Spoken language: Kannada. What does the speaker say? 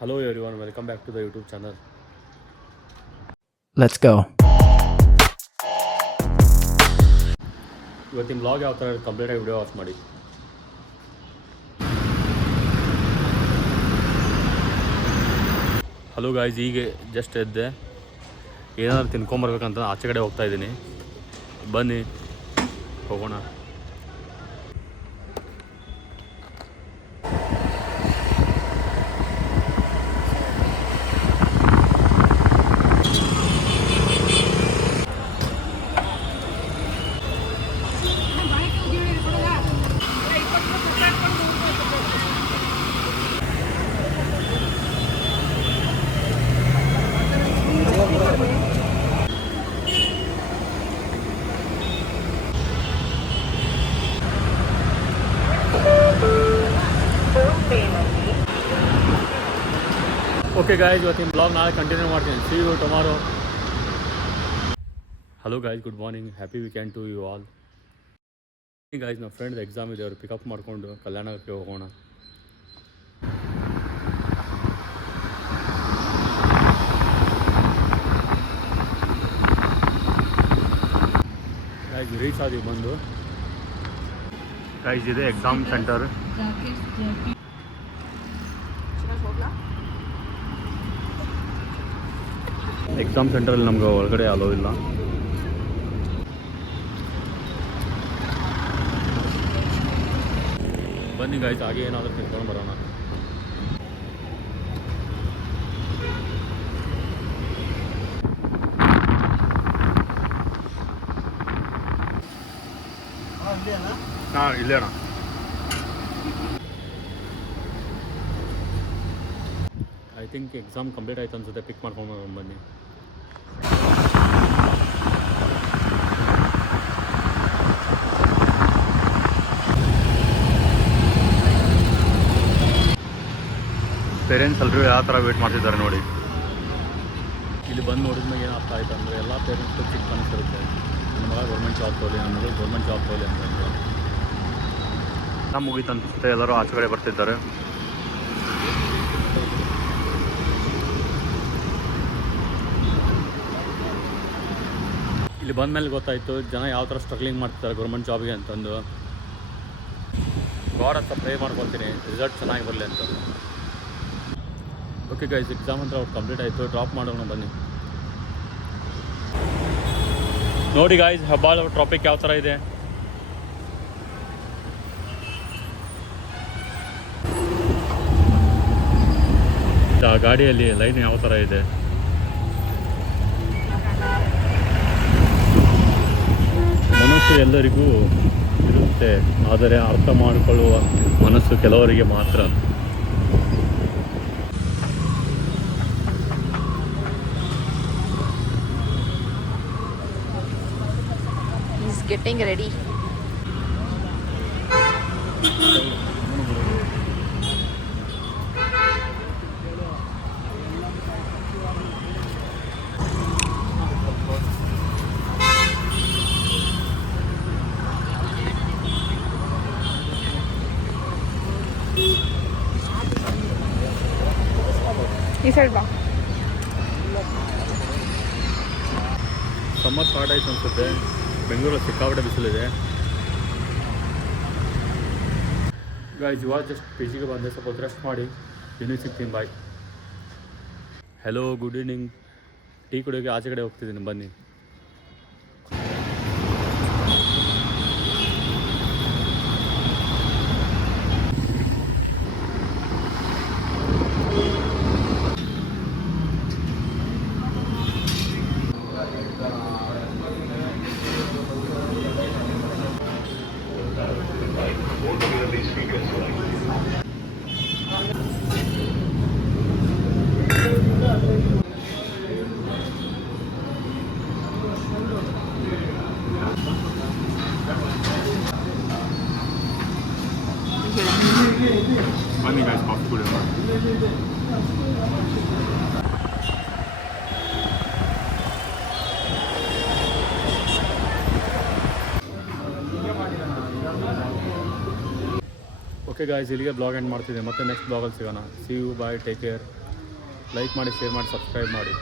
Hello everyone, welcome back to the YouTube channel. Let's go. ಇವತ್ತಿನ ಬ್ಲಾಗ್ ಯಾವ ಥರ ಕಂಪ್ಲೀಟಾಗಿ ವಿಡಿಯೋ ವಾಚ್ ಮಾಡಿ ಹಲೋ ಗಾಯ್ಸ್ ಈಗ ಜಸ್ಟ್ ಎದ್ದೆ ಏನಾದ್ರು ತಿನ್ಕೊಂಬರ್ಬೇಕಂತ ಆಚೆ ಕಡೆ ಹೋಗ್ತಾ ಇದ್ದೀನಿ ಬನ್ನಿ ಹೋಗೋಣ ಓಕೆ ಗಾಯ್ಸ್ ಇವತ್ತಿನ ಬ್ಲಾಗ್ ನಾಳೆ ಕಂಟಿನ್ಯೂ ಮಾಡ್ತೀನಿ. See you tomorrow hello guys good morning happy weekend to you all guys ನಮ್ಮ ಫ್ರೆಂಡ್ ಎಕ್ಸಾಮ್ ಇದೆ ಅವರು ಪಿಕಪ್ ಮಾಡಿಕೊಂಡು ಕಲ್ಯಾಣಕ್ಕೆ ಹೋಗೋಣ. ಗಾಯ್ಸ್ ರೀಚ್ ಆದ್ವಿ ಬಂದು. ಗಾಯ್ಸ್ ಇದೆ ಎಕ್ಸಾಮ್ ಸೆಂಟರ್ ಎಕ್ಸಾಮ್ ಸೆಂಟ್ರಲ್ಲಿ ನಮ್ಗೆ ಒಳಗಡೆ ಅಲೋ ಇಲ್ಲ. ಬನ್ನಿ ಗಾಯ್ತು ಹಾಗೆ ಏನಾದರೂ ತಿಳ್ಕೊಂಡು ಬರೋಣ. ಹಾಂ, ಇಲ್ಲೇ ಅಣ್ಣ. ಐ ಥಿಂಕ್ ಎಕ್ಸಾಮ್ ಕಂಪ್ಲೀಟ್ ಆಯ್ತು ಅನ್ಸುತ್ತೆ. ಪಿಕ್ ಮಾಡ್ಕೊಂಡು ಬನ್ನಿ. ಪೇರೆಂಟ್ಸ್ ಎಲ್ಲರೂ ಯಾವ ಥರ ವೇಟ್ ಮಾಡ್ತಿದ್ದಾರೆ ನೋಡಿ. ಇಲ್ಲಿ ಬಂದು ನೋಡಿದ್ಮೇಲೆ ಏನು ಅರ್ಥ ಆಯ್ತು ಅಂದರೆ ಎಲ್ಲ ಪೇರೆಂಟ್ಸ್ಗೂ ಚಿಕ್ಕ ಕನಸಿರುತ್ತೆ ನನ್ನ ಮಗ ಗೌರ್ಮೆಂಟ್ ಜಾಬ್ ತೋಲಿ ಅನ್ನೋದು ಮಗಳು ಗೌರ್ಮೆಂಟ್ ಜಾಬ್ ತೊಗೊಲಿ ನಮ್ಮ ಮುಗೀತು ಅನ್ಸುತ್ತೆ ಎಲ್ಲರೂ ಆಚೆ ಕಡೆ ಬರ್ತಿದ್ದಾರೆ. ಇಲ್ಲಿ ಬಂದ ಮೇಲೆ ಗೊತ್ತಾಯಿತು ಜನ ಯಾವ ಥರ ಸ್ಟ್ರಗ್ಲಿಂಗ್ ಮಾಡ್ತಿದ್ದಾರೆ ಗೌರ್ಮೆಂಟ್ ಜಾಬ್ಗೆ ಅಂತಂದು. ಗಾಡ್ ಅಂತ ಪ್ರೇ ಮಾಡ್ಕೊಳ್ತೀನಿ ರಿಸಲ್ಟ್ ಚೆನ್ನಾಗಿ ಬರಲಿ ಅಂತ. ಓಕೆ ಗೈಸ್ ಎಕ್ಸಾಮ್ ಅಂತ ಅವ್ರು ಕಂಪ್ಲೀಟ್ ಆಯಿತು. ಡ್ರಾಪ್ ಮಾಡೋಣ, ಬನ್ನಿ. ನೋಡಿ ಗಾಯ್ಸ್ ಹೆಬ್ಬಾಳ ಟ್ರಾಪಿಕ್ ಯಾವ ಥರ ಇದೆ? ಆ ಗಾಡಿಯಲ್ಲಿ ಲೈನ್ ಯಾವ ಥರ ಇದೆ? ಮನಸ್ಸು ಎಲ್ಲರಿಗೂ ಇರುತ್ತೆ, ಆದರೆ ಅರ್ಥ ಮಾಡಿಕೊಳ್ಳುವ ಮನಸ್ಸು ಕೆಲವರಿಗೆ ಮಾತ್ರ. He's getting ready. ಈ ಸೈಡ್ ಬಾ ಸಮ್ಮರ್ ಸ್ಟಾರ್ಟ್ ಆಯ್ತು ಅನ್ಸುತ್ತೆ ಬೆಂಗಳೂರಲ್ಲಿ ಸಿಕ್ಕಾಪಟ್ಟೆ ಬಿಸಿಲಿದೆ. ಗಾಯ್ಸ್ ಇವಾಗ ಜಸ್ಟ್ ಪಿ ಜಿಗೆ ಬಂದೆ ಸ್ವಲ್ಪ ರೆಸ್ಟ್ ಮಾಡಿ. ಇನ್ನೂ ಸಿಗ್ತೀನಿ bye hello good evening tea ಕುಡಿಯೋಕೆ ಆಚೆ ಕಡೆ ಹೋಗ್ತಿದ್ದೀನಿ, ಬನ್ನಿ. ಬನ್ನಿ ಗಾಯ್ಸ್ ಕಾಫಿ ಕುಡಿಯೋಣ ಓಕೆ ಗಾಯ್ಸ್ ಇಲ್ಲಿಗೆ ಬ್ಲಾಗ್ ಎಂಡ್ ಮಾಡ್ತಿದ್ದೆ. ಮತ್ತೆ ನೆಕ್ಸ್ಟ್ ಬ್ಲಾಗಲ್ಲಿ ಸಿಗೋಣ. See you bye take care like ಮಾಡಿ ಶೇರ್ ಮಾಡಿ ಸಬ್ಸ್ಕ್ರೈಬ್ ಮಾಡಿ.